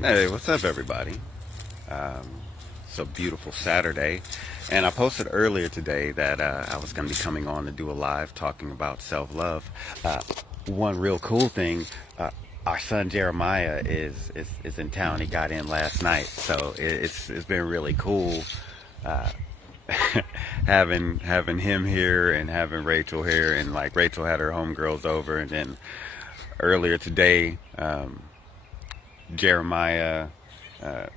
Hey, what's up, everybody? It's a beautiful Saturday, and I posted earlier today that I was going to be coming on to do a live talking about self-love. Uh, One real cool thing, uh, our son Jeremiah is in town. He got in last night, so it's been really cool uh, having him here and having Rachel here, and like Rachel had her homegirls over, and then earlier today. Jeremiah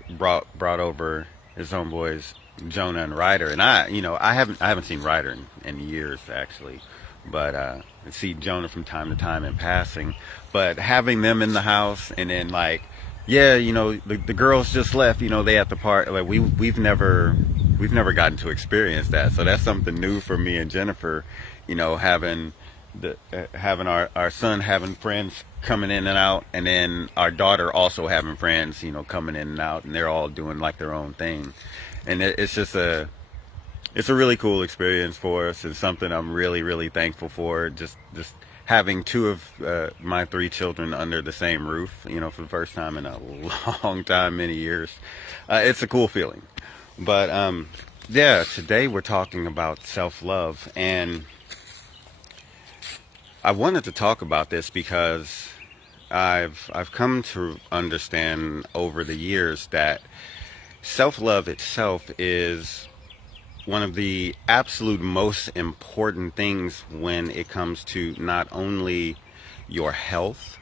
brought over his homeboys Jonah and Ryder, and I haven't seen Ryder in years actually, but I see Jonah from time to time in passing. But having them in the house, and then like, yeah, the girls just left. They at the park. Like we've never gotten to experience that, so that's something new for me and Jennifer. Having having our son having friends coming in and out, and then our daughter also having friends, coming in and out, and they're all doing like their own thing, and it's a really cool experience for us. It's something I'm really really thankful for. Just having two of my three children under the same roof, for the first time in a long time, many years. It's a cool feeling. But yeah, today we're talking about self-love, and I wanted to talk about this because I've come to understand over the years that self-love itself is one of the absolute most important things when it comes to not only your health,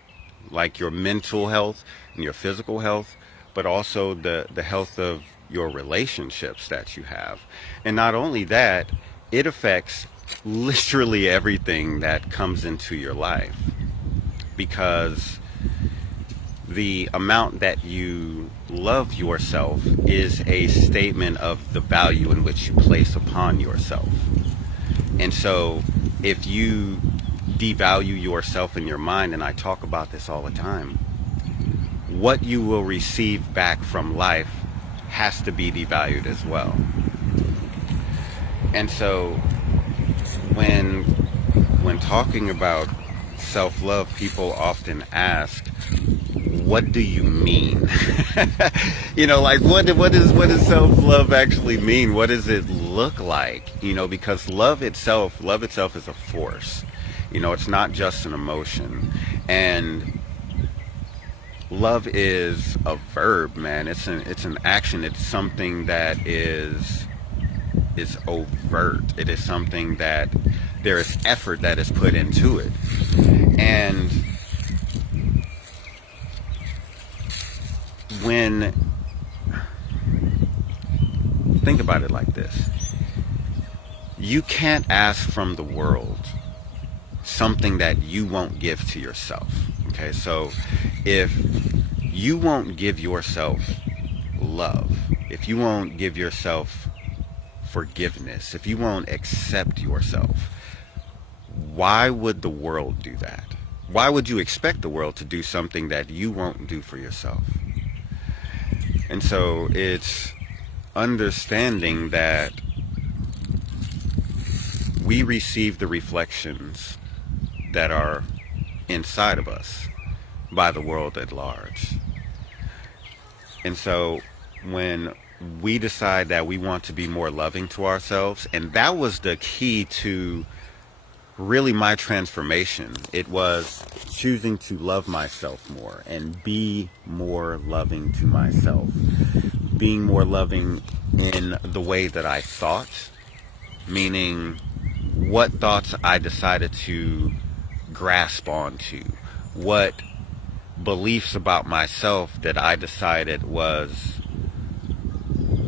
like your mental health and your physical health, but also the health of your relationships that you have. And not only that, it affects literally everything that comes into your life, because the amount that you love yourself is a statement of the value in which you place upon yourself. And so if you devalue yourself in your mind, and I talk about this all the time, what you will receive back from life has to be devalued as well. And so when talking about self-love, people often ask, what do you mean? Like what does self-love actually mean? What does it look like? Because love itself is a force. It's not just an emotion. And love is a verb, man. It's an action. It's something that is overt. It is something that there is effort that is put into it. And when think about it like this, you can't ask from the world something that you won't give to yourself. Okay, so if you won't give yourself love, if you won't give yourself forgiveness, if you won't accept yourself, why would the world do that? Why would you expect the world to do something that you won't do for yourself? And so it's understanding that we receive the reflections that are inside of us by the world at large. And so when we decide that we want to be more loving to ourselves, and that was the key to really my transformation. It was choosing to love myself more and be more loving to myself, being more loving in the way that I thought, meaning what thoughts I decided to grasp onto, what beliefs about myself that I decided was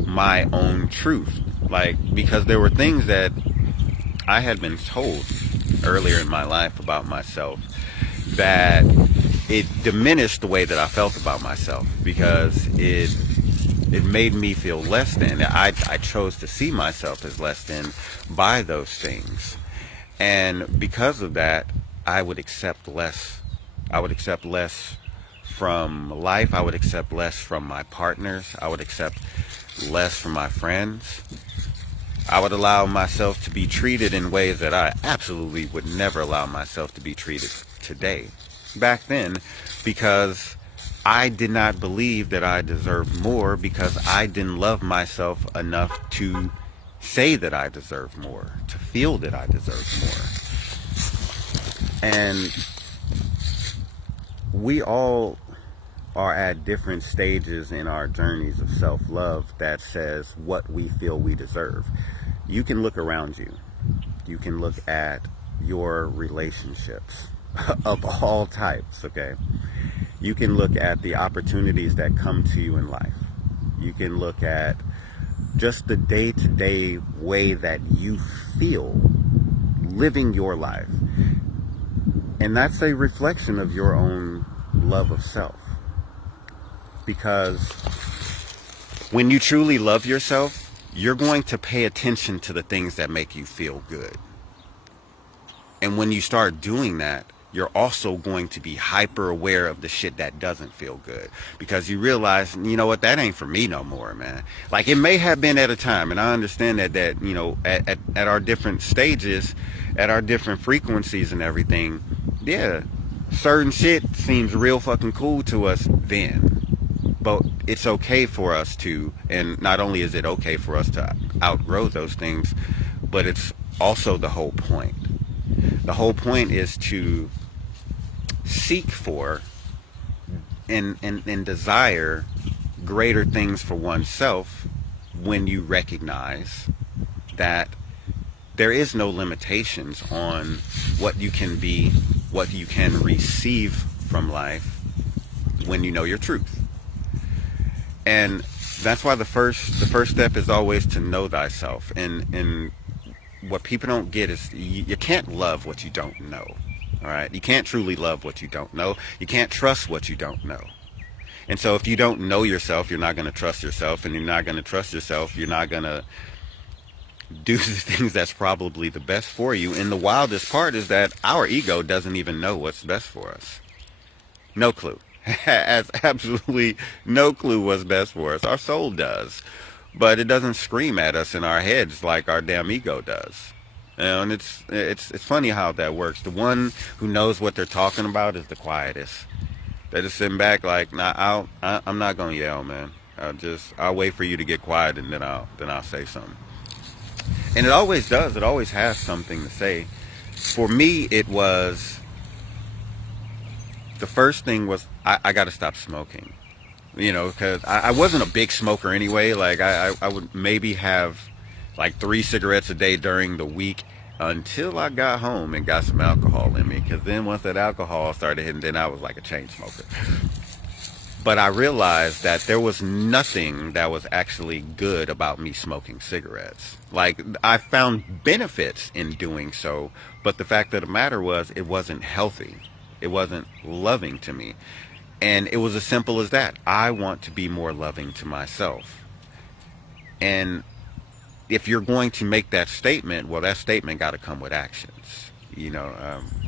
my own truth. Like, because there were things that I had been told earlier in my life about myself that it diminished the way that I felt about myself, because it made me feel less than. I chose to see myself as less than by those things. And because of that, I would accept less. I would accept less from life. I would accept less from my partners. I would accept less from my friends. I would allow myself to be treated in ways that I absolutely would never allow myself to be treated today. Back then, because I did not believe that I deserved more because I didn't love myself enough to say that I deserve more, to feel that I deserve more. And we all are at different stages in our journeys of self-love that says what we feel we deserve. You can look around you. You can look at your relationships of all types, okay? You can look at the opportunities that come to you in life. You can look at just the day-to-day way that you feel living your life. And that's a reflection of your own love of self. Because when you truly love yourself, you're going to pay attention to the things that make you feel good. And when you start doing that, you're also going to be hyper aware of the shit that doesn't feel good, because you realize, you know what, that ain't for me no more, man. Like, it may have been at a time, and I understand that you know, at our different stages, at our different frequencies and everything, yeah, certain shit seems real fucking cool to us then. But it's okay for us to, and not only is it okay for us to outgrow those things, but it's also the whole point. The whole point is to seek for and desire greater things for oneself when you recognize that there is no limitations on what you can be, what you can receive from life when you know your truth. And that's why the first step is always to know thyself. And what people don't get is you can't love what you don't know. All right, you can't truly love what you don't know. You can't trust what you don't know. And so if you don't know yourself, you're not going to trust yourself, and you're not going to trust yourself, you're not going to do the things that's probably the best for you. And the wildest part is that our ego doesn't even know what's best for us. No clue. Has absolutely no clue what's best for us. Our soul does, but it doesn't scream at us in our heads like our damn ego does. You know, and it's funny how that works. The one who knows what they're talking about is the quietest. They're just sitting back like, nah, I'm not gonna yell, man. I'll wait for you to get quiet, and then I'll say something. And it always does. It always has something to say. For me, it was, the first thing was I got to stop smoking. You know, because I wasn't a big smoker anyway. Like, I would maybe have like 3 cigarettes a day during the week until I got home and got some alcohol in me. Because then once that alcohol started hitting, then I was like a chain smoker. But I realized that there was nothing that was actually good about me smoking cigarettes. Like, I found benefits in doing so, but the fact of the matter was, it wasn't healthy. It wasn't loving to me. And it was as simple as that. I want to be more loving to myself. And if you're going to make that statement, well, that statement got to come with actions. You know,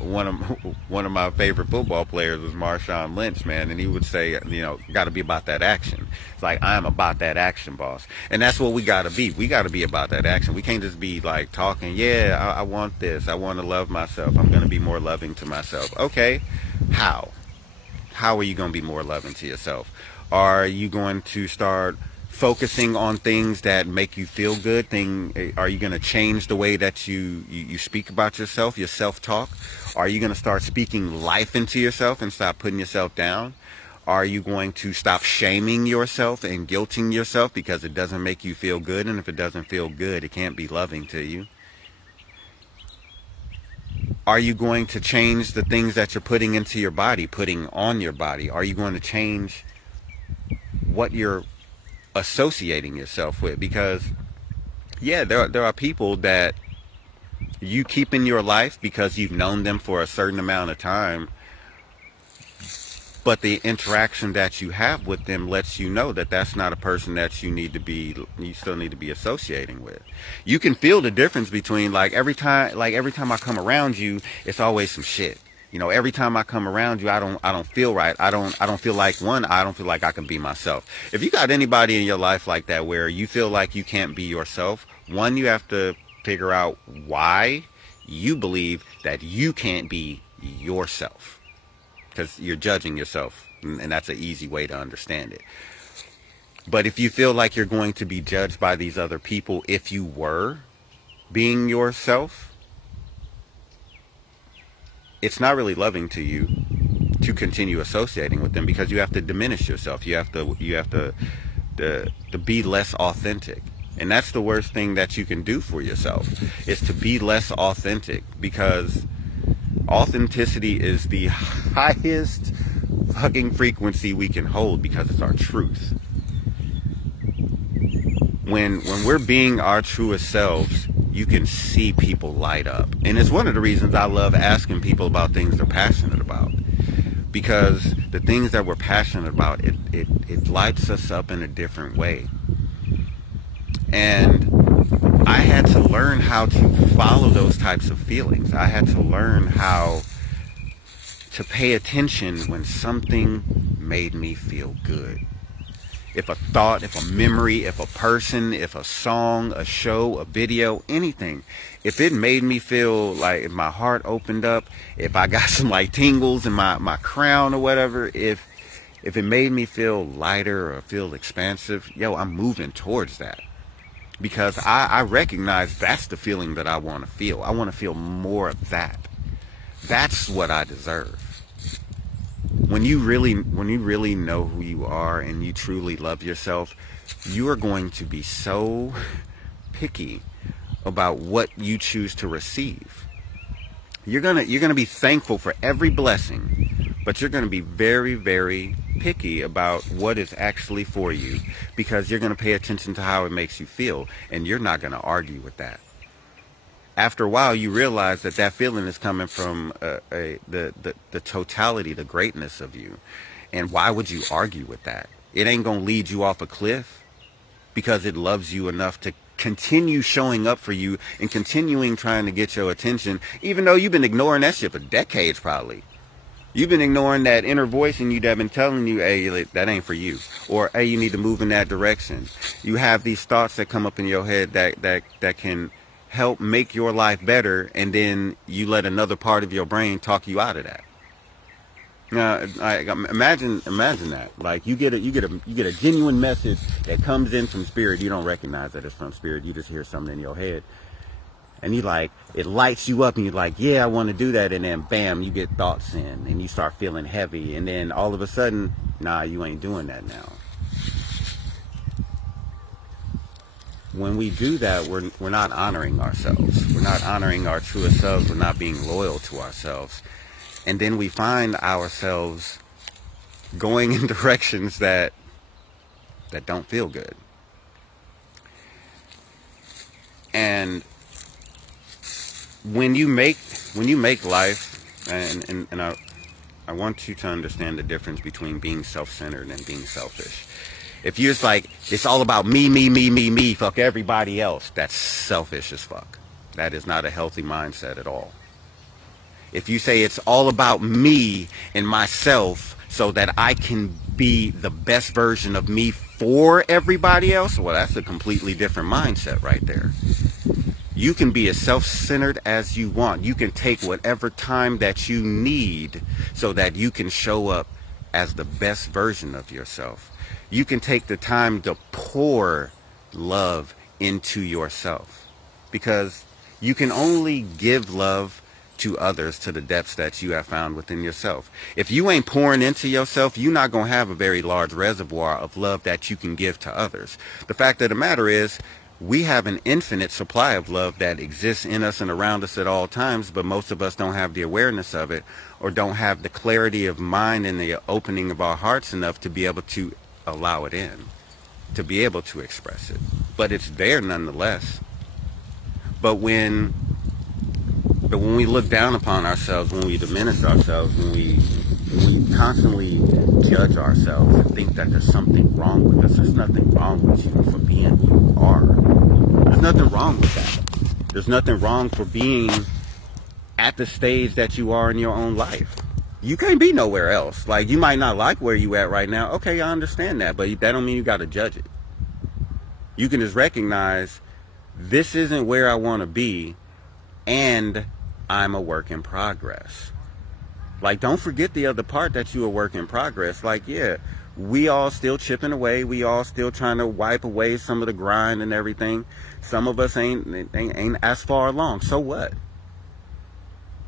one of my favorite football players was Marshawn Lynch, man, and he would say, you know, got to be about that action. It's like, I'm about that action, boss. And that's what we got to be. We got to be about that action. We can't just be like talking, yeah, I want this. I want to love myself. I'm going to be more loving to myself. Okay, how? How are you going to be more loving to yourself? Are you going to start focusing on things that make you feel good? Are you going to change the way that you speak about yourself, your self-talk? Are you going to start speaking life into yourself and stop putting yourself down? Are you going to stop shaming yourself and guilting yourself because it doesn't make you feel good? And if it doesn't feel good, it can't be loving to you. Are you going to change the things that you're putting into your body, putting on your body? Are you going to change what you're associating yourself with? Because, yeah, there are people that you keep in your life because you've known them for a certain amount of time, but the interaction that you have with them lets you know that that's not a person that you still need to be associating with. You can feel the difference between, like, every time I come around you, it's always some shit. You know, every time I come around you, I don't feel right. I don't feel like I don't feel like I can be myself. If you got anybody in your life like that where you feel like you can't be yourself, one, you have to figure out why you believe that you can't be yourself. Because you're judging yourself. And that's an easy way to understand it. But if you feel like you're going to be judged by these other people if you were being yourself, it's not really loving to you to continue associating with them, because you have to diminish yourself. You have to be less authentic. And that's the worst thing that you can do for yourself, is to be less authentic, because authenticity is the highest fucking frequency we can hold, because it's our truth. When we're being our truest selves, you can see people light up. And it's one of the reasons I love asking people about things they're passionate about. Because the things that we're passionate about, it lights us up in a different way. And I had to learn how to follow those types of feelings. I had to learn how to pay attention when something made me feel good. If a thought, if a memory, if a person, if a song, a show, a video, anything, if it made me feel like, if my heart opened up, if I got some like tingles in my crown or whatever, if it made me feel lighter or feel expansive, I'm moving towards that. Because I recognize that's the feeling that I want to feel. I want to feel more of that. That's what I deserve. When you really know who you are and you truly love yourself, you are going to be so picky about what you choose to receive. You're gonna be thankful for every blessing, but you're gonna be very, very picky about what is actually for you, because you're gonna pay attention to how it makes you feel, and you're not gonna argue with that. After a while, you realize that feeling is coming from the totality, the greatness of you. And why would you argue with that? It ain't going to lead you off a cliff, because it loves you enough to continue showing up for you and continuing trying to get your attention, even though you've been ignoring that shit for decades probably. You've been ignoring that inner voice in you that been telling you, hey, that ain't for you. Or, hey, you need to move in that direction. You have these thoughts that come up in your head that can help make your life better, and then you let another part of your brain talk you out of that. Now, imagine that. Like you get a genuine message that comes in from spirit. You don't recognize that it's from spirit. You just hear something in your head, and it lights you up, and you're like, yeah, I want to do that, and then bam, you get thoughts in, and you start feeling heavy, and then all of a sudden, nah, you ain't doing that now. When we do that, we're not honoring ourselves. We're not honoring our truest selves. We're not being loyal to ourselves. And then we find ourselves going in directions that don't feel good. And when you make life, and I want you to understand the difference between being self-centered and being selfish. If you're just like, it's all about me, fuck everybody else, that's selfish as fuck. That is not a healthy mindset at all. If you say it's all about me and myself so that I can be the best version of me for everybody else, well, that's a completely different mindset right there. You can be as self-centered as you want. You can take whatever time that you need so that you can show up as the best version of yourself. You can take the time to pour love into yourself, because you can only give love to others to the depths that you have found within yourself. If you ain't pouring into yourself, you're not going to have a very large reservoir of love that you can give to others. The fact of the matter is, we have an infinite supply of love that exists in us and around us at all times, but most of us don't have the awareness of it, or don't have the clarity of mind and the opening of our hearts enough to be able to allow it in, to be able to express it. But it's there nonetheless. But when we look down upon ourselves, when we diminish ourselves, when we constantly judge ourselves and think that there's something wrong with us, there's nothing wrong with you for being who you are. There's nothing wrong with that. There's nothing wrong for being at the stage that you are in your own life. You can't be nowhere else. Like, you might not like where you at right now. Okay, I understand that, but that don't mean you got to judge it. You can just recognize, this isn't where I want to be, and I'm a work in progress. Like, don't forget the other part, that you a work in progress. Like, yeah, we all still chipping away. We all still trying to wipe away some of the grind and everything. Some of us ain't as far along. So what?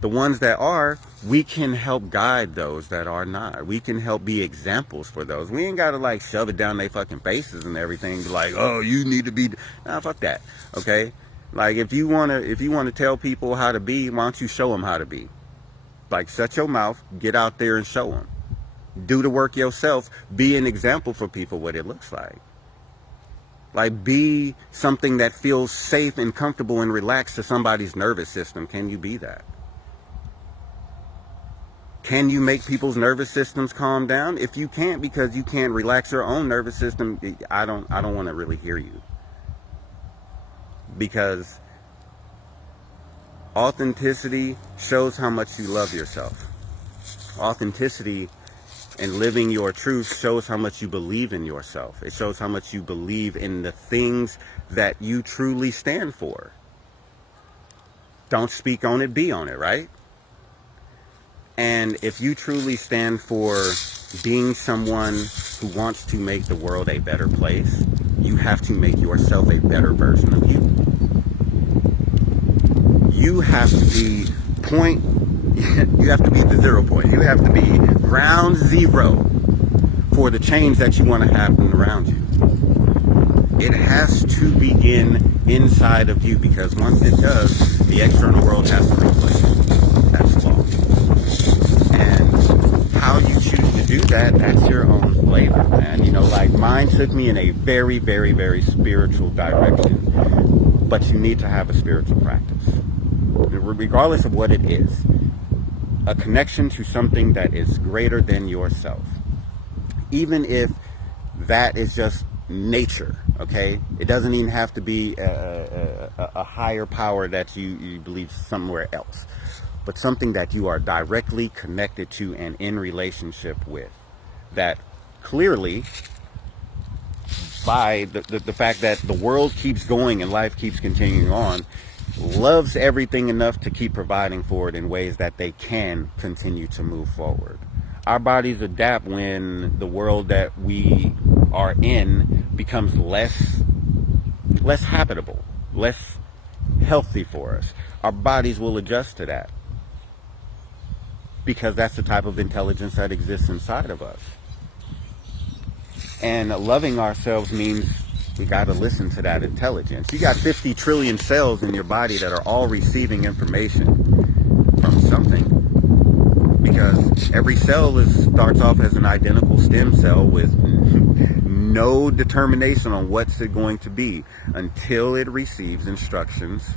The ones that are, we can help guide those that are not. We can help be examples for those. We ain't got to like shove it down their fucking faces and everything. Be like, oh, you need to be. Nah, fuck that. Okay. Like, if you want to tell people how to be, why don't you show them how to be? Like, shut your mouth, get out there and show them. Do the work yourself. Be an example for people what it looks like. Like, be something that feels safe and comfortable and relaxed to somebody's nervous system. Can you be that? Can you make people's nervous systems calm down? If you can't, because you can't relax your own nervous system, I don't want to really hear you. Because authenticity shows how much you love yourself. Authenticity and living your truth shows how much you believe in yourself. It shows how much you believe in the things that you truly stand for. Don't speak on it, be on it, right? And if you truly stand for being someone who wants to make the world a better place, you have to make yourself a better version of you. You have to be you have to be the 0 point. You have to be ground zero for the change that you want to happen around you. It has to begin inside of you, because once it does, the external world has to replace it. That's law. And how you choose to do that, that's your own flavor, man. You know, like, mine took me in a very, very, very spiritual direction. But you need to have a spiritual practice, regardless of what it is. A connection to something that is greater than yourself. Even if that is just nature, okay? It doesn't even have to be a higher power that you believe somewhere else. But something that you are directly connected to and in relationship with. That clearly, by the fact that the world keeps going and life keeps continuing on, loves everything enough to keep providing for it in ways that they can continue to move forward. Our bodies adapt when the world that we are in becomes less habitable, less healthy for us. Our bodies will adjust to that, because that's the type of intelligence that exists inside of us. And loving ourselves means we got to listen to that intelligence. You got 50 trillion cells in your body that are all receiving information from something. Because every cell starts off as an identical stem cell with no determination on what's it going to be until it receives instructions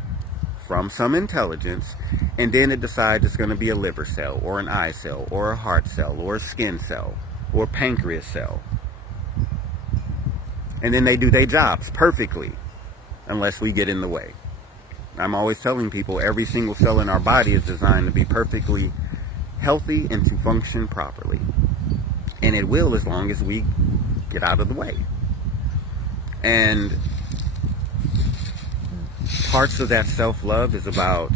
from some intelligence, and then it decides it's going to be a liver cell, or an eye cell, or a heart cell, or a skin cell, or a pancreas cell. And then they do their jobs perfectly, unless we get in the way. I'm always telling people every single cell in our body is designed to be perfectly healthy and to function properly. And it will, as long as we get out of the way. And parts of that self-love is about,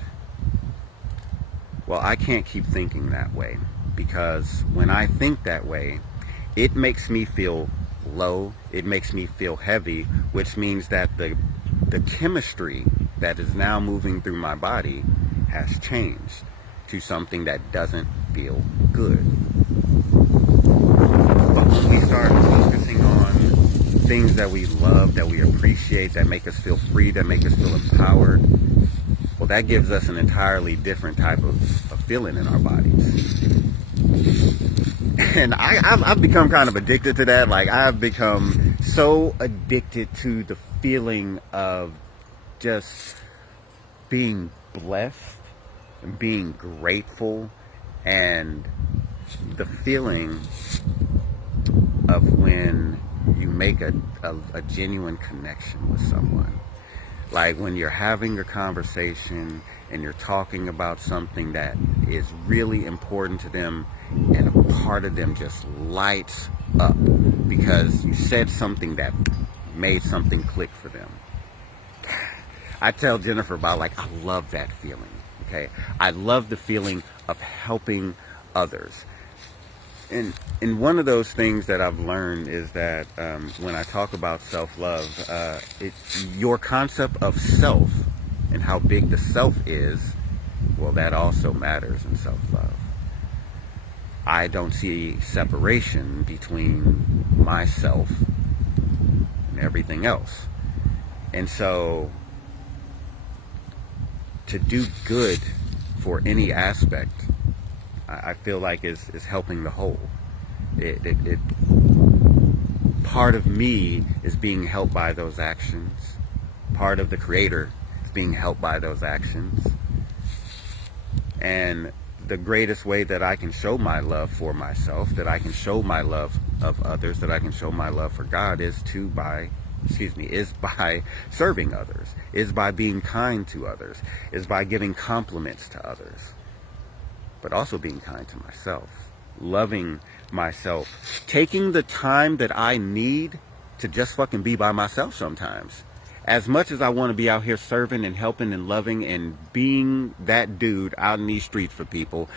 well, I can't keep thinking that way, because when I think that way, it makes me feel low, it makes me feel heavy, which means that the chemistry that is now moving through my body has changed to something that doesn't feel good. But when we start focusing on things that we love, that we appreciate, that make us feel free, that make us feel empowered, well, that gives us an entirely different type of feeling in our bodies. And I've become kind of addicted to that. Like, I've become so addicted to the feeling of just being blessed and being grateful, and the feeling of when you make a genuine connection with someone. Like when you're having a conversation and you're talking about something that is really important to them, and a part of them just lights up because you said something that made something click for them. I tell Jennifer about, like, I love that feeling, okay? I love the feeling of helping others. And one of those things that I've learned is that when I talk about self-love, your concept of self and how big the self is, well, that also matters in self-love. I don't see separation between myself and everything else. And so to do good for any aspect, I feel like is helping the whole. It part of me is being helped by those actions. Part of the Creator is being helped by those actions. And the greatest way that I can show my love for myself, that I can show my love of others, that I can show my love for God is by serving others, is by being kind to others, is by giving compliments to others, but also being kind to myself, loving myself, taking the time that I need to just fucking be by myself sometimes. As much as I want to be out here serving and helping and loving and being that dude out in these streets for people,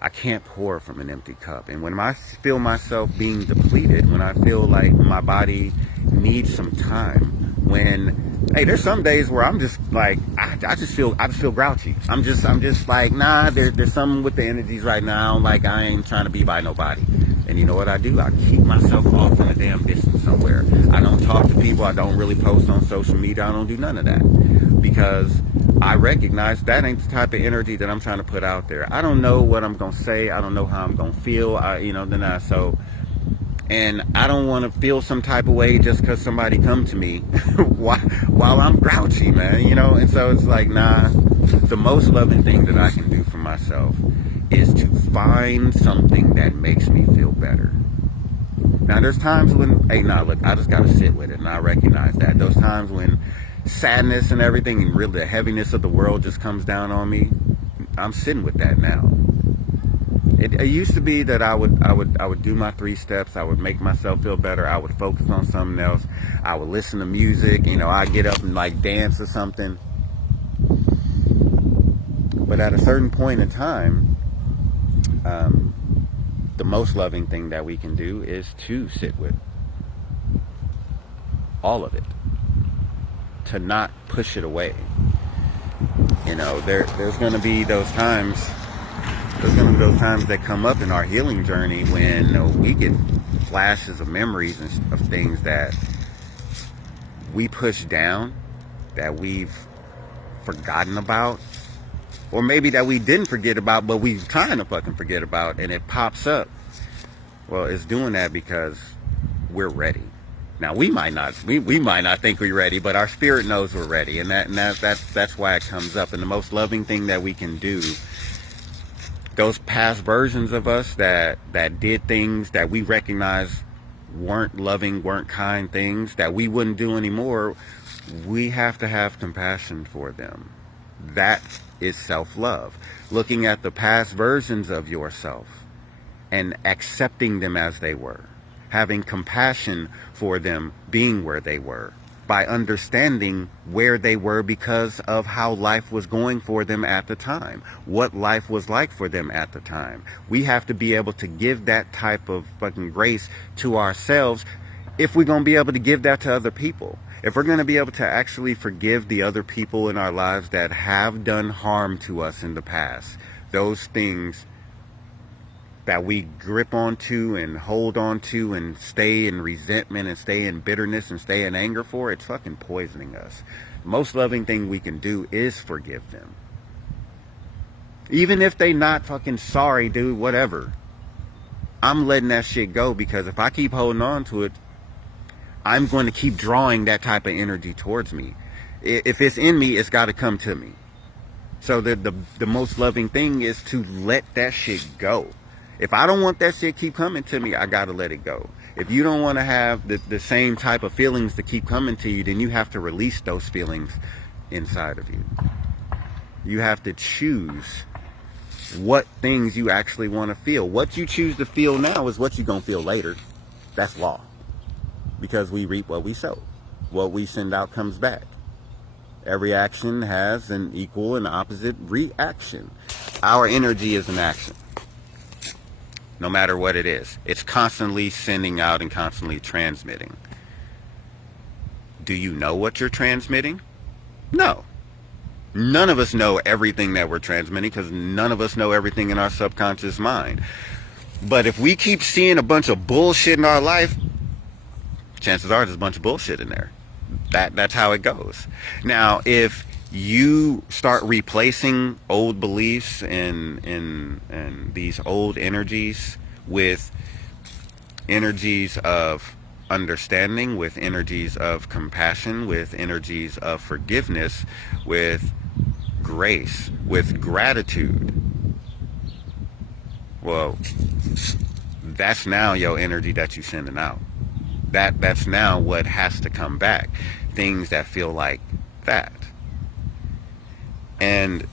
I can't pour from an empty cup. And when I feel myself being depleted, when I feel like my body needs some time, there's some days where I'm just like, I just feel grouchy. I'm just like, nah, there's something with the energies right now. Like, I ain't trying to be by nobody. And you know what I do? I keep myself off in a damn distance somewhere. I don't talk to people. I don't really post on social media. I don't do none of that, because I recognize that ain't the type of energy that I'm trying to put out there. I don't know what I'm going to say. I don't know how I'm going to feel. And I don't want to feel some type of way just because somebody come to me while I'm grouchy, man, And so it's like, nah, the most loving thing that I can do for myself is to find something that makes me feel better. Now, there's times when, look, I just got to sit with it, and I recognize that. Those times when sadness and everything and really the heaviness of the world just comes down on me, I'm sitting with that now. It used to be that I would do my 3 steps. I would make myself feel better. I would focus on something else. I would listen to music. I'd get up and like dance or something. But at a certain point in time, the most loving thing that we can do is to sit with all of it, to not push it away. There's going to be those times. There's going to be those times that come up in our healing journey when we get flashes of memories and of things that we push down, that we've forgotten about, or maybe that we didn't forget about, but we're trying to fucking forget about, and it pops up. Well, it's doing that because we're ready. Now, we might not think we're ready, but our spirit knows we're ready, and that's why it comes up. And the most loving thing that we can do, those past versions of us that did things that we recognize weren't loving, weren't kind things that we wouldn't do anymore, we have to have compassion for them. That is self-love. Looking at the past versions of yourself and accepting them as they were. Having compassion for them being where they were, by understanding where they were because of how life was going for them at the time, what life was like for them at the time. We have to be able to give that type of fucking grace to ourselves if we're going to be able to give that to other people. If we're going to be able to actually forgive the other people in our lives that have done harm to us in the past, those things that we grip onto and hold onto and stay in resentment and stay in bitterness and stay in anger for, it's fucking poisoning us. The most loving thing we can do is forgive them. Even if they not fucking sorry, dude, whatever. I'm letting that shit go, because if I keep holding on to it, I'm going to keep drawing that type of energy towards me. If it's in me, it's got to come to me. So the most loving thing is to let that shit go. If I don't want that shit keep coming to me, I gotta let it go. If you don't want to have the same type of feelings to keep coming to you, then you have to release those feelings inside of you. You have to choose what things you actually want to feel. What you choose to feel now is what you're gonna feel later. That's law. Because we reap what we sow. What we send out comes back. Every action has an equal and opposite reaction. Our energy is an action. no matter what it is. It's constantly sending out and constantly transmitting. Do you know what you're transmitting? No. None of us know everything that we're transmitting because none of us know everything in our subconscious mind. But if we keep seeing a bunch of bullshit in our life, chances are there's a bunch of bullshit in there. That's how it goes. Now, if you start replacing old beliefs and these old energies with energies of understanding, with energies of compassion, with energies of forgiveness, with grace, with gratitude, well, that's now your energy that you're sending out. That's now what has to come back. Things that feel like that. And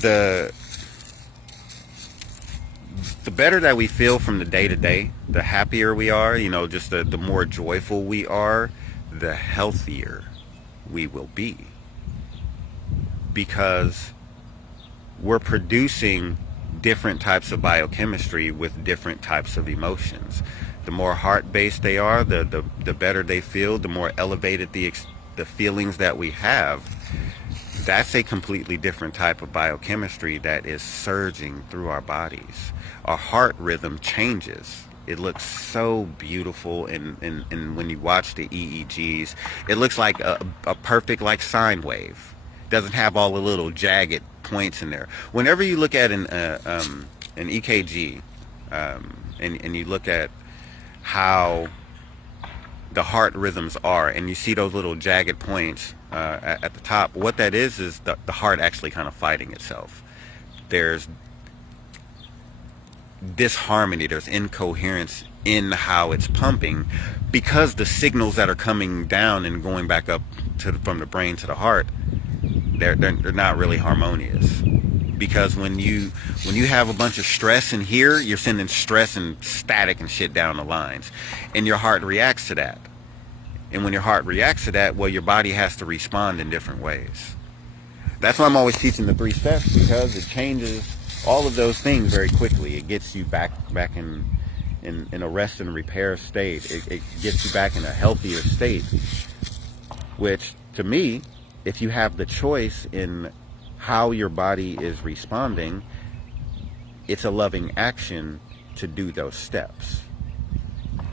the better that we feel from the day to day, the happier we are, just the more joyful we are, the healthier we will be. Because we're producing different types of biochemistry with different types of emotions. The more heart-based they are, the better they feel, the more elevated the feelings that we have. That's a completely different type of biochemistry that is surging through our bodies. Our heart rhythm changes. It looks so beautiful, and when you watch the EEGs, it looks like a perfect sine wave. Doesn't have all the little jagged points in there. Whenever you look at an EKG, and you look at how the heart rhythms are, and you see those little jagged points at the top, what that is the heart actually kind of fighting itself. There's disharmony, there's incoherence in how it's pumping, because the signals that are coming down and going back up from the brain to the heart, they're not really harmonious. Because when you have a bunch of stress in here, you're sending stress and static and shit down the lines, and your heart reacts to that. And when your heart reacts to that, well, your body has to respond in different ways. That's why I'm always teaching the 3 steps, because it changes all of those things very quickly. It gets you back in a rest and repair state. It gets you back in a healthier state, which to me, if you have the choice in how your body is responding, it's a loving action to do those steps.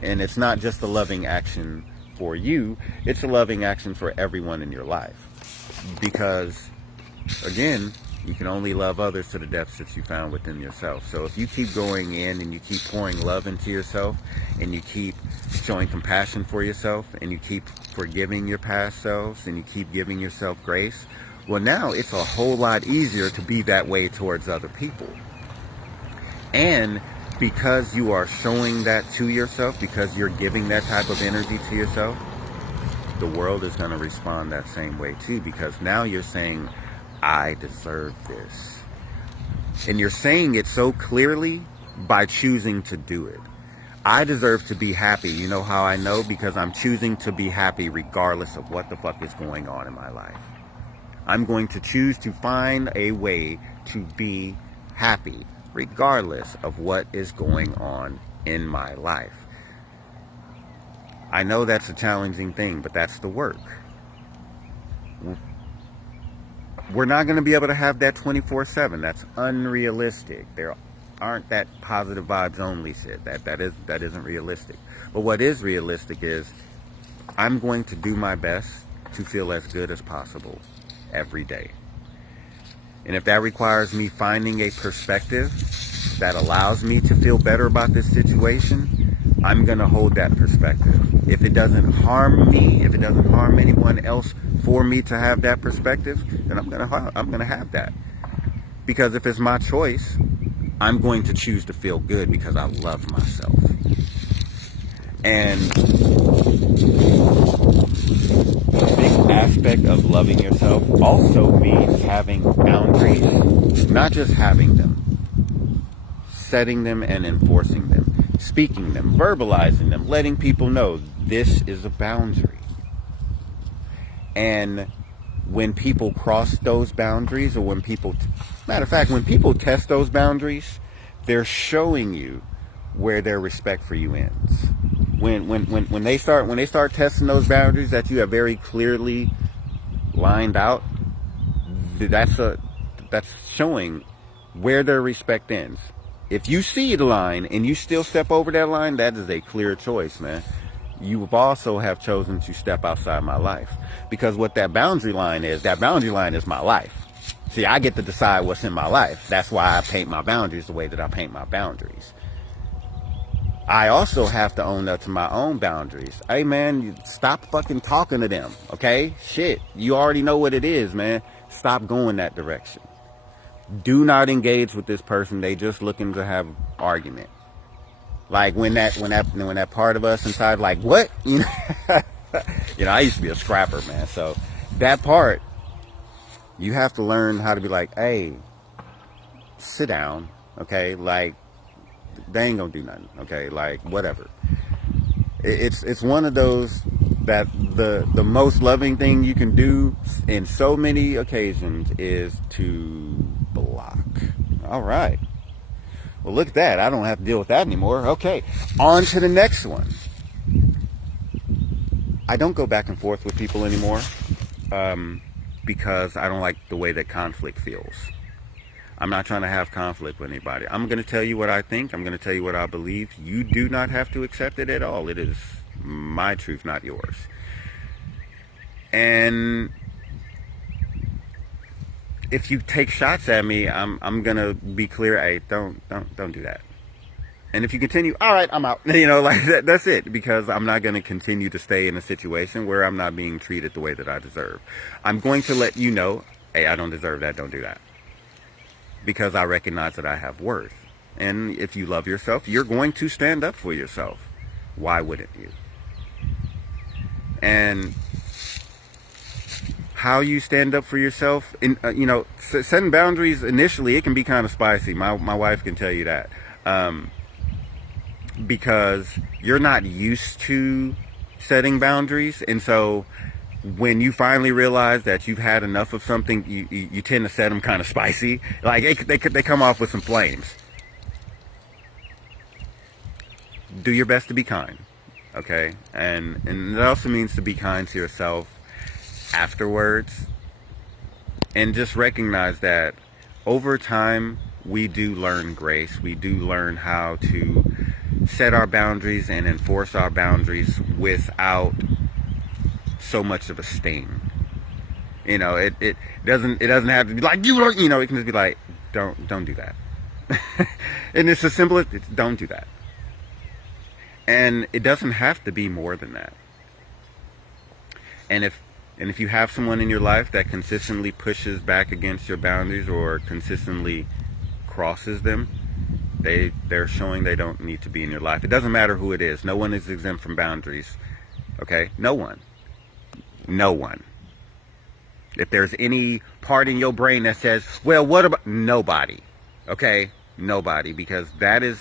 And it's not just a loving action for you, it's a loving action for everyone in your life. Because, again, you can only love others to the depths that you found within yourself. So if you keep going in and you keep pouring love into yourself, and you keep showing compassion for yourself, and you keep forgiving your past selves, and you keep giving yourself grace, well, now it's a whole lot easier to be that way towards other people. And because you are showing that to yourself, because you're giving that type of energy to yourself, the world is going to respond that same way too, because now you're saying, I deserve this. And you're saying it so clearly by choosing to do it. I deserve to be happy. You know how I know? Because I'm choosing to be happy regardless of what the fuck is going on in my life. I'm going to choose to find a way to be happy regardless of what is going on in my life. I know that's a challenging thing, but that's the work. We're not going to be able to have that 24/7. That's unrealistic. There aren't that positive vibes only shit. That isn't realistic. But what is realistic is I'm going to do my best to feel as good as possible every day. And if that requires me finding a perspective that allows me to feel better about this situation, I'm going to hold that perspective. If it doesn't harm me, if it doesn't harm anyone else for me to have that perspective, then I'm going to have that. Because if it's my choice, I'm going to choose to feel good because I love myself. And a big aspect of loving yourself also means having boundaries, not just having them, setting them and enforcing them, speaking them, verbalizing them, letting people know this is a boundary. And when people cross those boundaries, or when people, matter of fact, when people test those boundaries, they're showing you where their respect for you ends. When they start testing those boundaries that you have very clearly lined out, that's showing where their respect ends. If you see the line and you still step over that line, that is a clear choice, man. You also have chosen to step outside my life. Because what that boundary line is my life. See, I get to decide what's in my life. That's why I paint my boundaries the way that I paint my boundaries. I also have to own up to my own boundaries. Hey, man, stop fucking talking to them, okay? Shit, you already know what it is, man. Stop going that direction. Do not engage with this person. They just looking to have argument. Like when that part of us inside, like, what? You know, I used to be a scrapper, man. So that part, you have to learn how to be like, hey, sit down, okay? Like, they ain't gonna do nothing, okay? Like, whatever. It's one of those that the most loving thing you can do in so many occasions is to block. All right. Well, look at that. I don't have to deal with that anymore. Okay. On to the next one. I don't go back and forth with people anymore because I don't like the way that conflict feels. I'm not trying to have conflict with anybody. I'm going to tell you what I think. I'm going to tell you what I believe. You do not have to accept it at all. It is my truth, not yours. And if you take shots at me, I'm going to be clear. Hey, don't do that. And if you continue, all right, I'm out. You know, like that's it. Because I'm not going to continue to stay in a situation where I'm not being treated the way that I deserve. I'm going to let you know, hey, I don't deserve that. Don't do that. Because I recognize that I have worth. And if you love yourself, you're going to stand up for yourself. Why wouldn't you? And how you stand up for yourself, you know, setting boundaries initially, it can be kind of spicy. My wife can tell you that. Because you're not used to setting boundaries. And so when you finally realize that you've had enough of something, you tend to set them kind of spicy. Like they come off with some flames. Do your best to be kind, okay? And it also means to be kind to yourself afterwards. And just recognize that over time, we do learn grace. We do learn how to set our boundaries and enforce our boundaries without so much of a sting. You know, it doesn't have to be like, you know, it can just be like, don't do that. And it's as simple as don't do that. And it doesn't have to be more than that. And if you have someone in your life that consistently pushes back against your boundaries or consistently crosses them, they're showing they don't need to be in your life. It doesn't matter who it is. No one is exempt from boundaries. Okay? No one. No one. If there's any part in your brain that says, well, what about nobody? Okay? Nobody. Because that is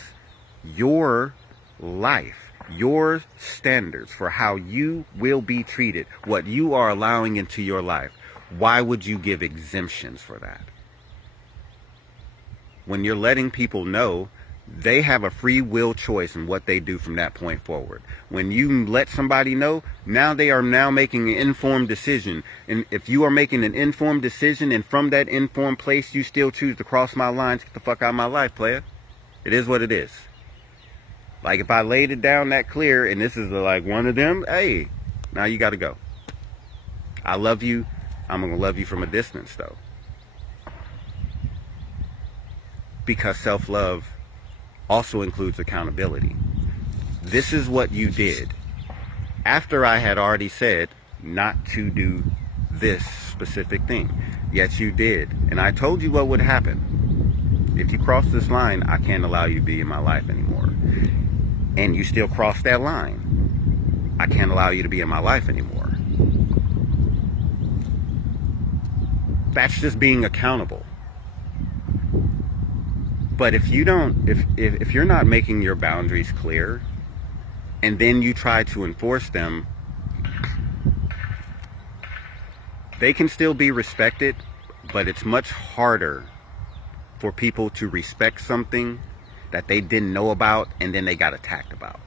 your life, your standards for how you will be treated, what you are allowing into your life. Why would you give exemptions for that? When you're letting people know they have a free will choice in what they do from that point forward. When you let somebody know, now they are now making an informed decision. And if you are making an informed decision and from that informed place you still choose to cross my lines, get the fuck out of my life, player. It is what it is. Like if I laid it down that clear and this is like one of them, hey, now you got to go. I love you. I'm going to love you from a distance though. Because self-love also includes accountability. This is what you did after I had already said not to do this specific thing. Yet you did. And I told you what would happen. If you cross this line, I can't allow you to be in my life anymore. And you still cross that line, I can't allow you to be in my life anymore. That's just being accountable. But if you don't, if you're not making your boundaries clear, and then you try to enforce them, they can still be respected, but it's much harder for people to respect something that they didn't know about and then they got attacked about.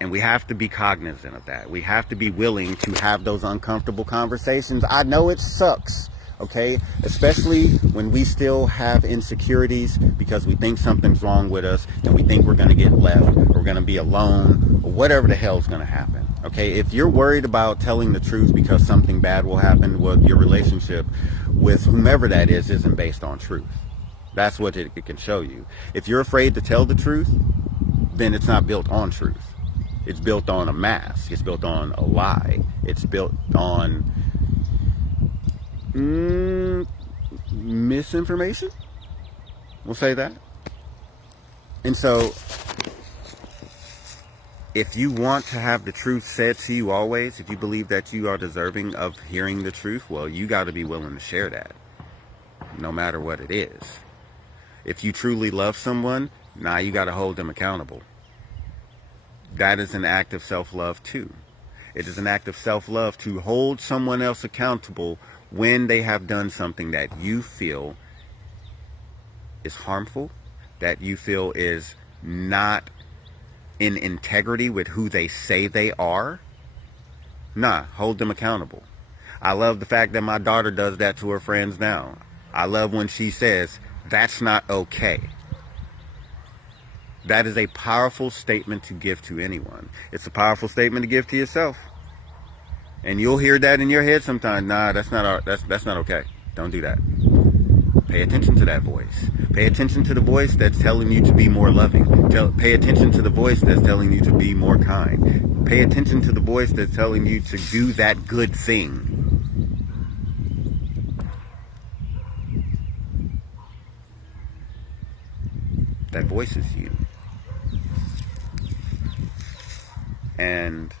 And we have to be cognizant of that. We have to be willing to have those uncomfortable conversations. I know it sucks, okay? Especially when we still have insecurities because we think something's wrong with us and we think we're going to get left or we're going to be alone or whatever the hell's going to happen, okay? If you're worried about telling the truth because something bad will happen, well, your relationship with whomever that is isn't based on truth. That's what it can show you. If you're afraid to tell the truth, then it's not built on truth. It's built on a mask. It's built on a lie. It's built on misinformation. We'll say that. And so, if you want to have the truth said to you always, if you believe that you are deserving of hearing the truth, well, you got to be willing to share that, no matter what it is. If you truly love someone, now you got to hold them accountable. That is an act of self-love too. It is an act of self-love to hold someone else accountable when they have done something that you feel is harmful, that you feel is not in integrity with who they say they are. Nah, hold them accountable. I love the fact that my daughter does that to her friends now. I love when she says, that's not okay. That is a powerful statement to give to anyone. It's a powerful statement to give to yourself. And you'll hear that in your head sometimes. Nah, that's not okay. Don't do that. Pay attention to that voice. Pay attention to the voice that's telling you to be more loving. Pay attention to the voice that's telling you to be more kind. Pay attention to the voice that's telling you to do that good thing. That voice is you. And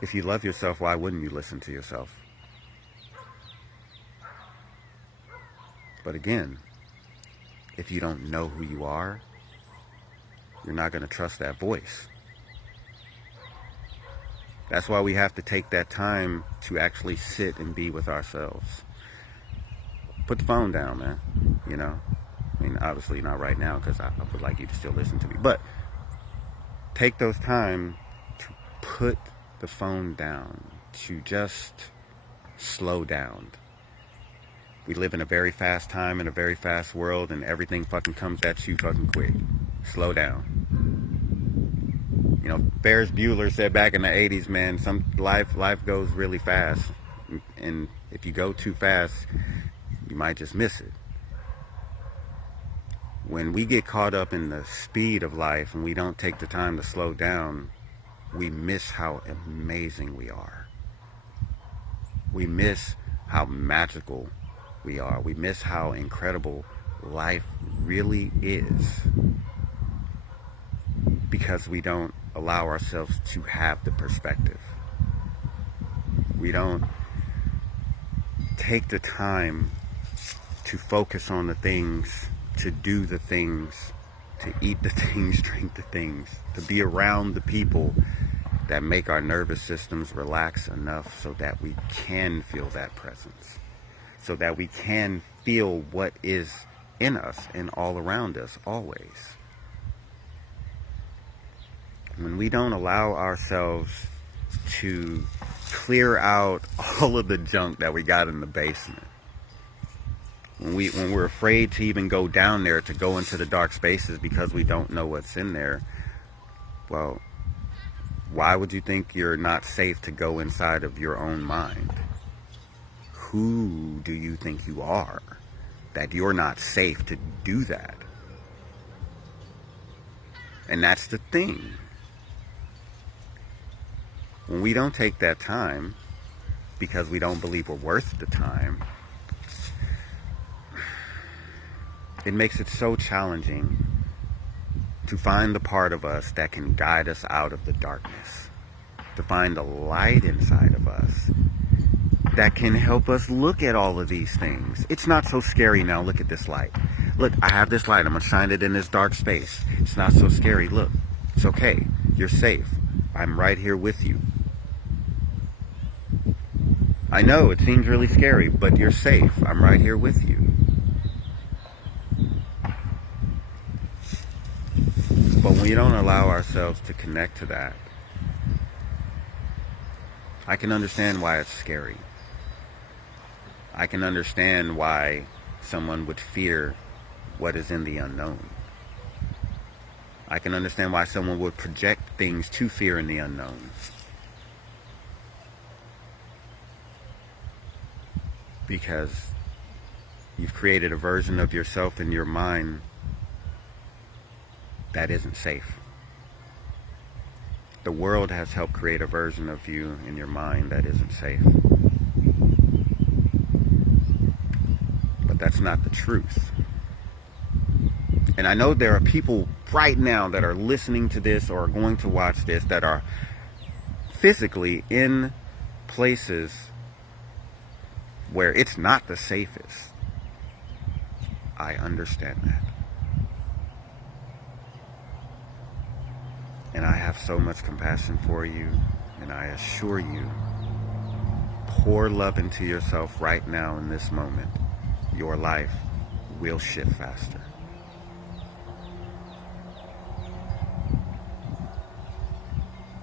if you love yourself, why wouldn't you listen to yourself? But again, if you don't know who you are, you're not going to trust that voice. That's why we have to take that time to actually sit and be with ourselves. Put the phone down, man. You know? I mean, obviously not right now because I would like you to still listen to me. But take those time to put the phone down, to just slow down. We live in a very fast time, in a very fast world, and everything fucking comes at you fucking quick. Slow down. You know, Ferris Bueller said back in the 80s, man, life goes really fast. And if you go too fast, you might just miss it. When we get caught up in the speed of life and we don't take the time to slow down, we miss how amazing we are. We miss how magical we are. We miss how incredible life really is. Because we don't allow ourselves to have the perspective. We don't take the time to focus on the things, to do the things, to eat the things, drink the things, to be around the people that make our nervous systems relax enough so that we can feel that presence, so that we can feel what is in us and all around us always. When we don't allow ourselves to clear out all of the junk that we got in the basement, when we're afraid to even go down there, to go into the dark spaces because we don't know what's in there, well, why would you think you're not safe to go inside of your own mind? Who do you think you are that you're not safe to do that? And that's the thing. When we don't take that time because we don't believe we're worth the time, it makes it so challenging to find the part of us that can guide us out of the darkness, to find the light inside of us that can help us look at all of these things. It's not so scary now. Look at this light. Look, I have this light. I'm going to shine it in this dark space. It's not so scary. Look, it's okay. You're safe. I'm right here with you. I know it seems really scary, but you're safe. I'm right here with you. But when we don't allow ourselves to connect to that, I can understand why it's scary. I can understand why someone would fear what is in the unknown. I can understand why someone would project things to fear in the unknown. Because you've created a version of yourself in your mind that isn't safe. The world has helped create a version of you in your mind that isn't safe. But that's not the truth. And I know there are people right now that are listening to this or are going to watch this that are physically in places where it's not the safest. I understand that. And I have so much compassion for you, and I assure you, pour love into yourself right now in this moment. Your life will shift faster.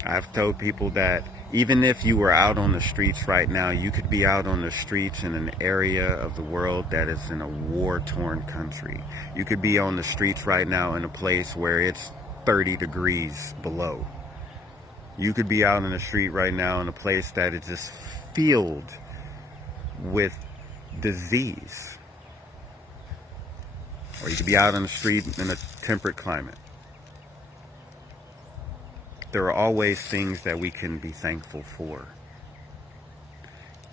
I've told people that even if you were out on the streets right now, you could be out on the streets in an area of the world that is in a war-torn country. You could be on the streets right now in a place where it's 30 degrees below. You could be out in the street right now in a place that is just filled with disease. Or you could be out on the street in a temperate climate. There are always things that we can be thankful for.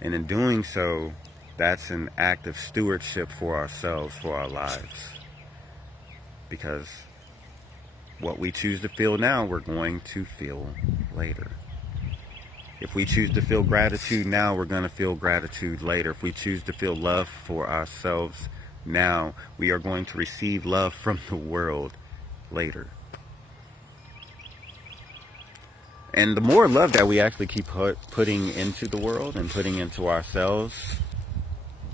And in doing so, that's an act of stewardship for ourselves, for our lives. Because what we choose to feel now, we're going to feel later. If we choose to feel gratitude now, we're going to feel gratitude later. If we choose to feel love for ourselves now, we are going to receive love from the world later. And the more love that we actually keep putting into the world and putting into ourselves,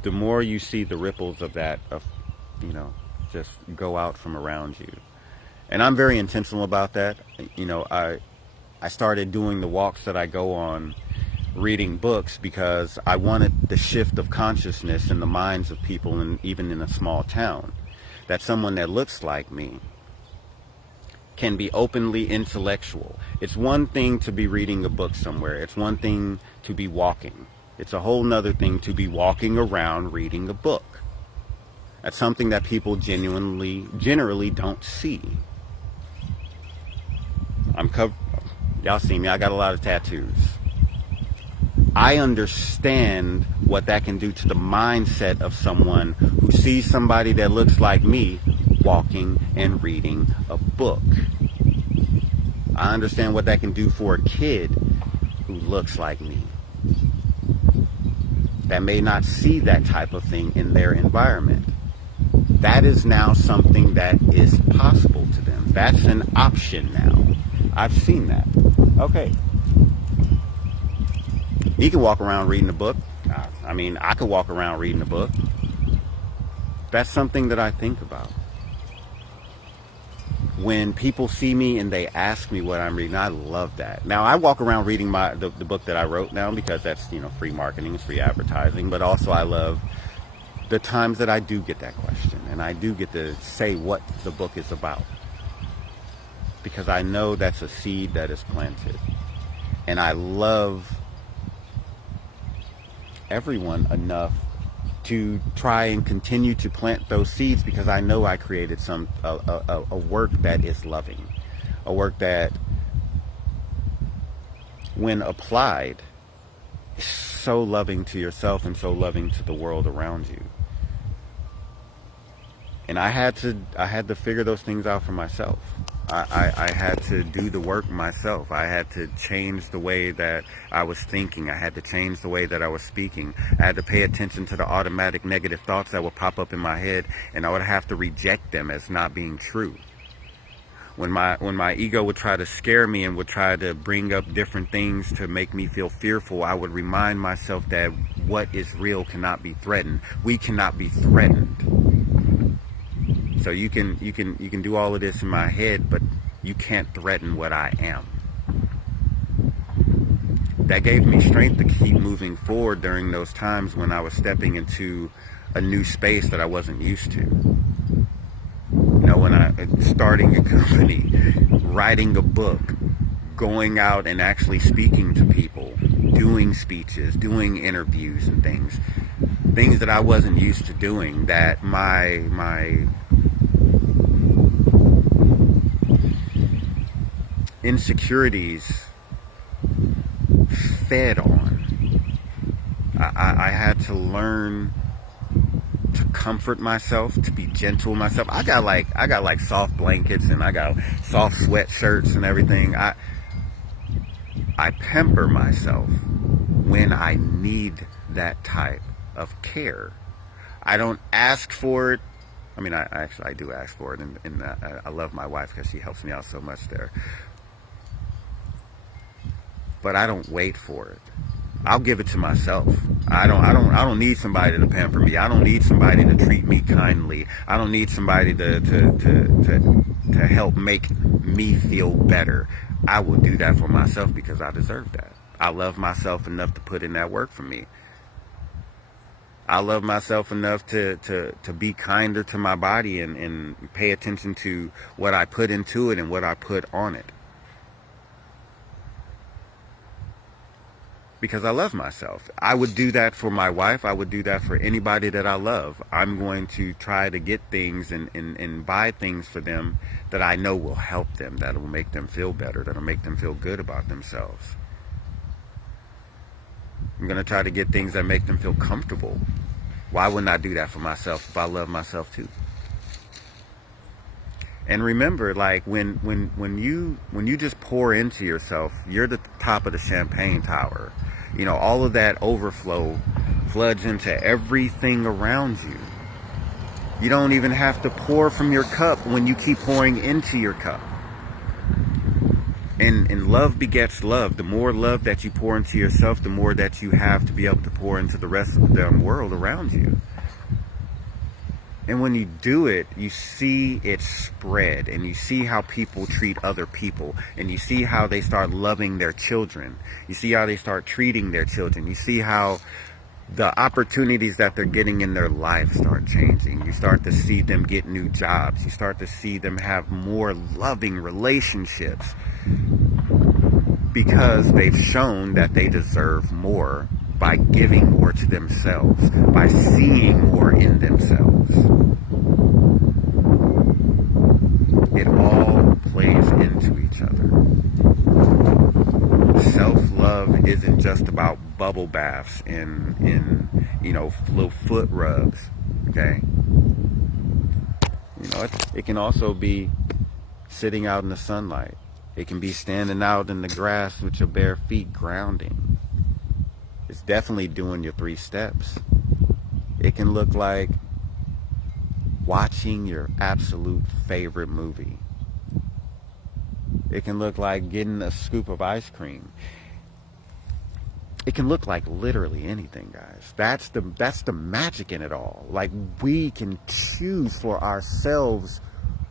the more you see the ripples of that, just go out from around you. And I'm very intentional about that. I started doing the walks that I go on, reading books, because I wanted the shift of consciousness in the minds of people, and even in a small town, that someone that looks like me can be openly intellectual. It's one thing to be reading a book somewhere. It's one thing to be walking. It's a whole nother thing to be walking around reading a book. That's something that people generally don't see. Y'all see me, I got a lot of tattoos. I understand what that can do to the mindset of someone who sees somebody that looks like me walking and reading a book. I understand what that can do for a kid who looks like me, that may not see that type of thing in their environment. That is now something that is possible to them. That's an option now. I've seen that. Okay. You can walk around reading a book. I could walk around reading a book. That's something that I think about. When people see me and they ask me what I'm reading, I love that. Now, I walk around reading the book that I wrote now, because that's, free marketing, it's free advertising. But also I love the times that I do get that question and I do get to say what the book is about. Because I know that's a seed that is planted. And I love everyone enough to try and continue to plant those seeds, because I know I created a work that is loving, a work that, when applied, is so loving to yourself and so loving to the world around you. And I had to figure those things out for myself. I had to do the work myself. I had to change the way that I was thinking. I had to change the way that I was speaking. I had to pay attention to the automatic negative thoughts that would pop up in my head, and I would have to reject them as not being true. When my ego would try to scare me and would try to bring up different things to make me feel fearful, I would remind myself that what is real cannot be threatened. We cannot be threatened. So you can do all of this in my head, but you can't threaten what I am. That gave me strength to keep moving forward during those times when I was stepping into a new space that I wasn't used to. When I starting a company, writing a book, going out and actually speaking to people, doing speeches, doing interviews and things that I wasn't used to doing, that my insecurities fed on. I had to learn to comfort myself, to be gentle with myself. I got like soft blankets and I got soft sweatshirts and everything. I pamper myself when I need that type of care. I don't ask for it. I mean, I do ask for it, and I love my wife because she helps me out so much there. But I don't wait for it. I'll give it to myself. I don't need somebody to pamper me. I don't need somebody to treat me kindly. I don't need somebody to help make me feel better. I will do that for myself because I deserve that. I love myself enough to put in that work for me. I love myself enough to be kinder to my body and pay attention to what I put into it and what I put on it. Because I love myself. I would do that for my wife. I would do that for anybody that I love. I'm going to try to get things and buy things for them that I know will help them, that will make them feel better, that will make them feel good about themselves. I'm going to try to get things that make them feel comfortable. Why wouldn't I do that for myself if I love myself too? And remember, like when you just pour into yourself, you're the top of the champagne tower. All of that overflow floods into everything around you. You don't even have to pour from your cup when you keep pouring into your cup. And love begets love. The more love that you pour into yourself, the more that you have to be able to pour into the rest of the world around you. And when you do it, you see it spread, and you see how people treat other people, and you see how they start loving their children. You see how they start treating their children. You see how the opportunities that they're getting in their life start changing. You start to see them get new jobs. You start to see them have more loving relationships because they've shown that they deserve more by giving more to themselves, by seeing more in themselves. It all plays into each other. Self-love isn't just about bubble baths and little foot rubs, okay? It can also be sitting out in the sunlight. It can be standing out in the grass with your bare feet grounding. It's definitely doing your 3 steps. It can look like watching your absolute favorite movie. It can look like getting a scoop of ice cream. It can look like literally anything, guys. That's the magic in it all. Like, we can choose for ourselves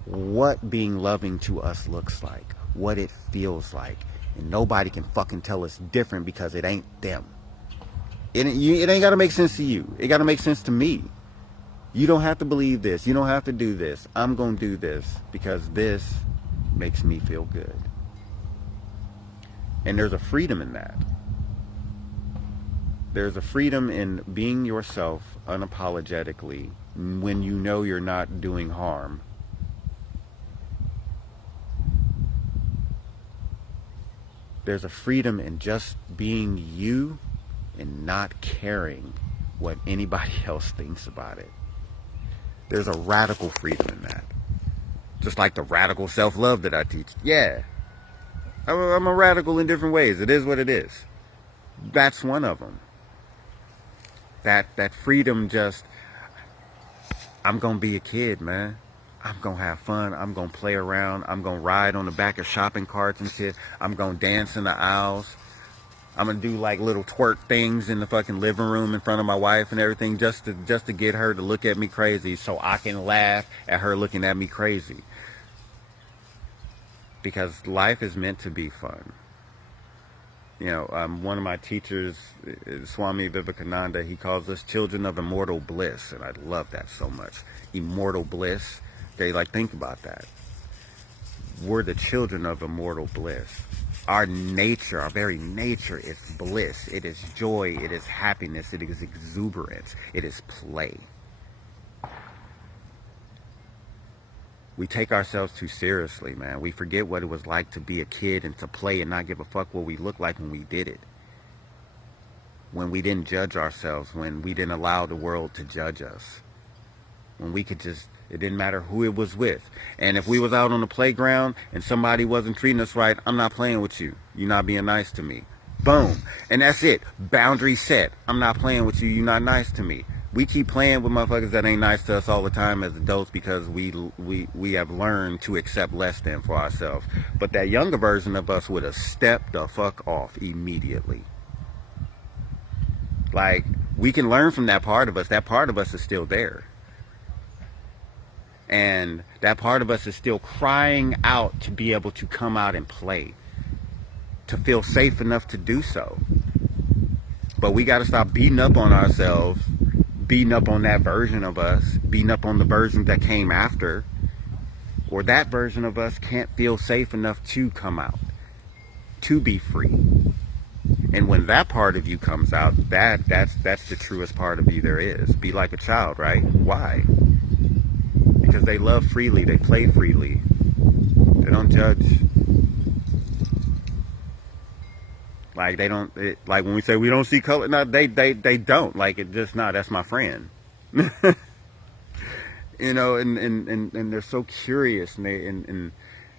what being loving to us looks like, what it feels like. And nobody can fucking tell us different because it ain't them. It ain't got to make sense to you. It got to make sense to me. You don't have to believe this. You don't have to do this. I'm going to do this because this makes me feel good. And there's a freedom in that. There's a freedom in being yourself unapologetically when you know you're not doing harm. There's a freedom in just being you and not caring what anybody else thinks about it. There's a radical freedom in that. Just like the radical self-love that I teach. Yeah. I'm a radical in different ways. It is what it is. That's one of them. That freedom just, I'm going to be a kid, man. I'm gonna have fun. I'm gonna play around. I'm gonna ride on the back of shopping carts and shit. I'm gonna dance in the aisles. I'm gonna do like little twerk things in the fucking living room in front of my wife and everything, just to get her to look at me crazy, so I can laugh at her looking at me crazy. Because life is meant to be fun. You know, one of my teachers, Swami Vivekananda, he calls us children of immortal bliss, and I love that so much. Immortal bliss. Okay, like, think about that. We're the children of immortal bliss. Our nature, our very nature is bliss. It is joy. It is happiness. It is exuberance. It is play. We take ourselves too seriously, man. We forget what it was like to be a kid and to play and not give a fuck what we looked like when we did it. When we didn't judge ourselves, when we didn't allow the world to judge us. When we could just, it didn't matter who it was with. And if we was out on the playground and somebody wasn't treating us right, I'm not playing with you. You're not being nice to me. Boom. And that's it. Boundary set. I'm not playing with you. You're not nice to me. We keep playing with motherfuckers that ain't nice to us all the time as adults because we have learned to accept less than for ourselves. But that younger version of us would have stepped the fuck off immediately. Like, we can learn from that part of us. That part of us is still there. And that part of us is still crying out to be able to come out and play. To feel safe enough to do so. But we got to stop beating up on ourselves, beating up on that version of us, beating up on the version that came after, or that version of us can't feel safe enough to come out, to be free. And when that part of you comes out, that's the truest part of you there is. Be like a child, right? Why? Because they love freely, they play freely, they don't judge. Like, they don't, like when we say we don't see color, no, they don't. Like, it just, nah, that's my friend. You know, and they're so curious, and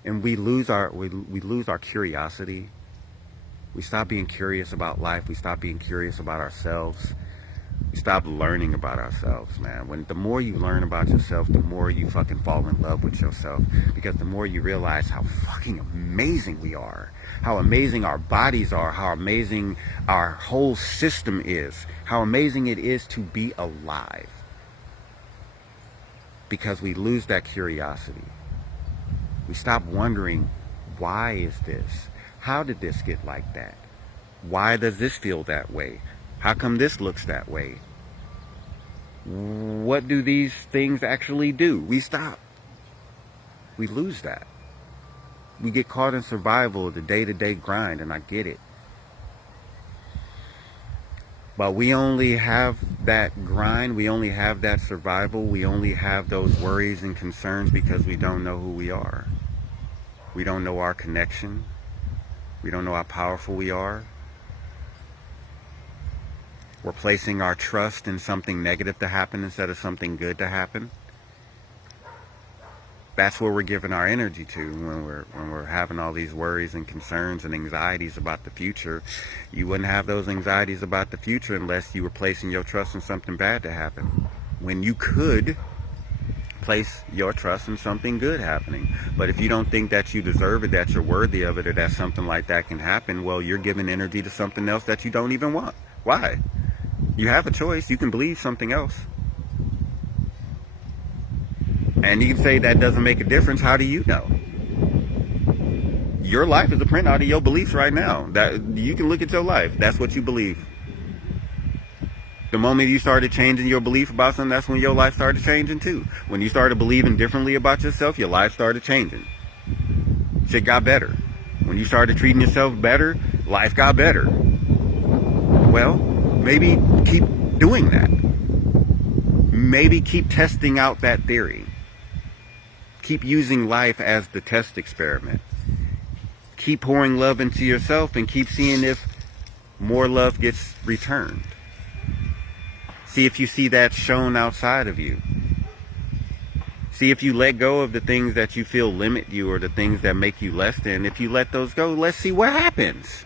we lose our curiosity. We stop being curious about life. We stop being curious about ourselves. We stop learning about ourselves, man. When the more you learn about yourself, the more you fucking fall in love with yourself. Because the more you realize how fucking amazing we are. How amazing our bodies are. How amazing our whole system is. How amazing it is to be alive. Because we lose that curiosity. We stop wondering, why is this? How did this get like that? Why does this feel that way? How come this looks that way? What do these things actually do? We stop. We lose that. We get caught in survival, the day-to-day grind, and I get it. But we only have that grind, we only have that survival, we only have those worries and concerns because we don't know who we are. We don't know our connection. We don't know how powerful we are. We're placing our trust in something negative to happen instead of something good to happen. That's where we're giving our energy to when we're having all these worries and concerns and anxieties about the future. You wouldn't have those anxieties about the future unless you were placing your trust in something bad to happen. When you could place your trust in something good happening. But if you don't think that you deserve it, that you're worthy of it, or that something like that can happen, well, you're giving energy to something else that you don't even want. Why? You have a choice. You can believe something else. And you can say that doesn't make a difference. How do you know? Your life is a printout of your beliefs right now. That you can look at your life. That's what you believe. The moment you started changing your belief about something, that's when your life started changing too. When you started believing differently about yourself, your life started changing. Shit got better. When you started treating yourself better, life got better. Well, maybe keep doing that. Maybe keep testing out that theory. Keep using life as the test experiment. Keep pouring love into yourself and keep seeing if more love gets returned. See if you see that shown outside of you. See if you let go of the things that you feel limit you or the things that make you less than. If you let those go, let's see what happens.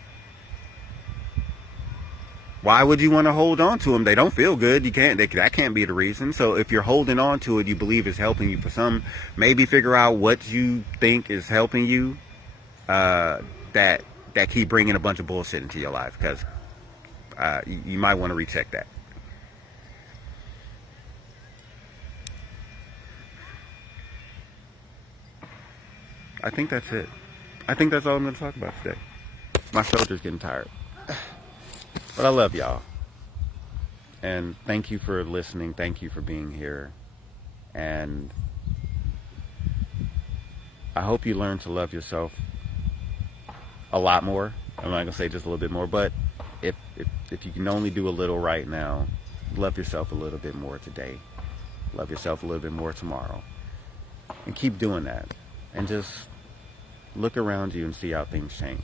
Why would you want to hold on to them? They don't feel good. You can't. That can't be the reason. So if you're holding on to it, you believe it's helping you. For some, maybe figure out what you think is helping you. That keep bringing a bunch of bullshit into your life, because you might want to recheck that. I think that's it. I think that's all I'm going to talk about today. My shoulder's getting tired. But I love y'all. And thank you for listening. Thank you for being here. And I hope you learn to love yourself a lot more. I'm not going to say just a little bit more, but if you can only do a little right now, love yourself a little bit more today. Love yourself a little bit more tomorrow. And keep doing that. And just look around you and see how things change.